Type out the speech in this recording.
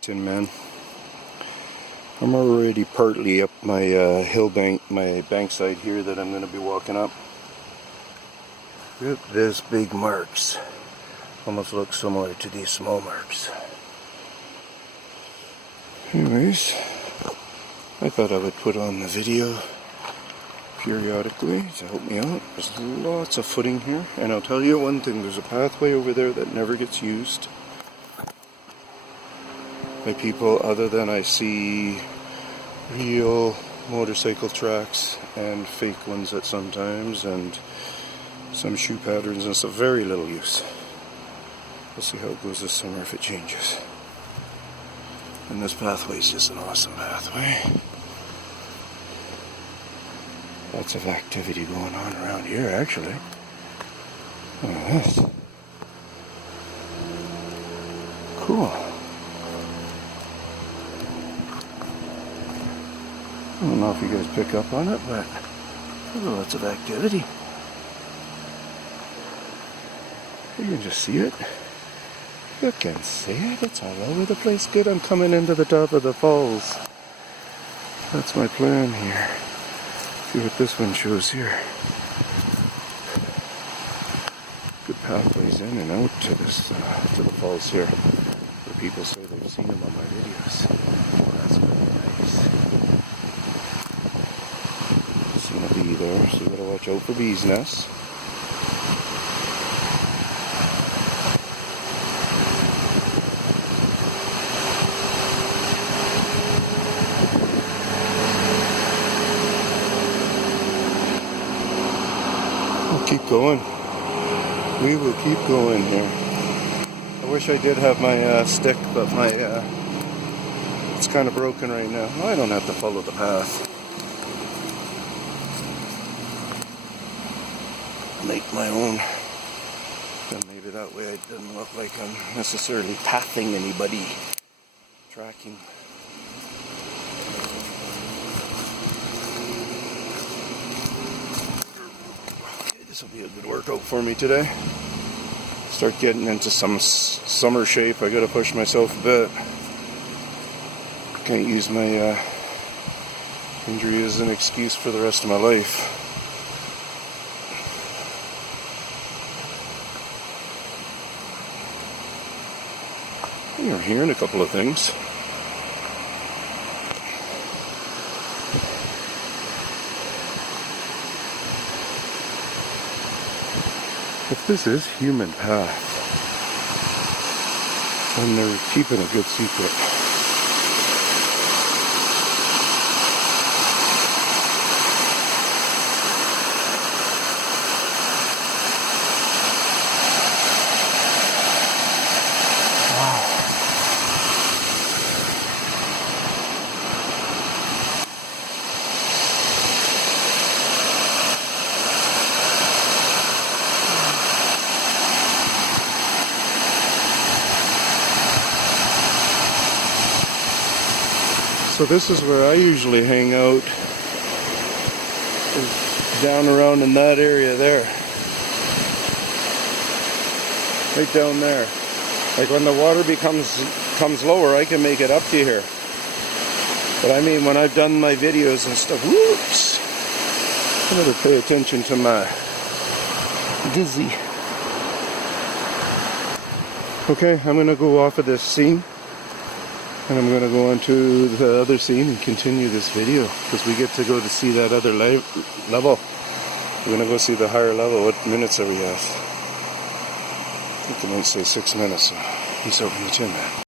Tinman. I'm already partly up my hill bank, my bankside here that I'm going to be walking up. Look at this big marks. Almost looks similar to these small marks. Anyways, I thought I would put on the video periodically to help me out. There's lots of footing here, and I'll tell you one thing, there's a pathway over there that never gets used by people other than I see real motorcycle tracks and fake ones at sometimes, and some shoe patterns and stuff. Very little use. We'll see how it goes this summer if it changes. And this pathway is just an awesome pathway. Lots of activity going on around here, actually. Look at this. Cool. I don't know if you guys pick up on it, but there's lots of activity. You can just see it. You can see it. It's all over the place. Good, I'm coming into the top of the falls. That's my plan here. See what this one shows here. Good pathways in and out to this to the falls here. Where people say they've seen them on my videos. That's very nice. Seen a bee there, so you gotta watch out for bees' nests. We'll keep going. We will keep going here. I wish I did have my stick, but my it's kind of broken right now. I don't have to follow the path. Make my own. Then maybe that way it doesn't look like I'm necessarily pathing anybody. Tracking. This will be a good workout for me today. Start getting into some summer shape. I gotta push myself a bit. Can't use my injury as an excuse for the rest of my life. You're hearing a couple of things. If this is human path, then they're keeping a good secret. Wow. So this is where I usually hang out, is down around in that area there. Right down there. Like when the water comes lower, I can make it up to here. But I mean, when I've done my videos and stuff, whoops! I better pay attention to my dizzy. Okay, I'm gonna go off of this scene. And I'm going to go on to the other scene and continue this video, because we get to go to see that other level. We're going to go see the higher level. What minutes are we at? I think I might say 6 minutes. So peace out from the Tinman.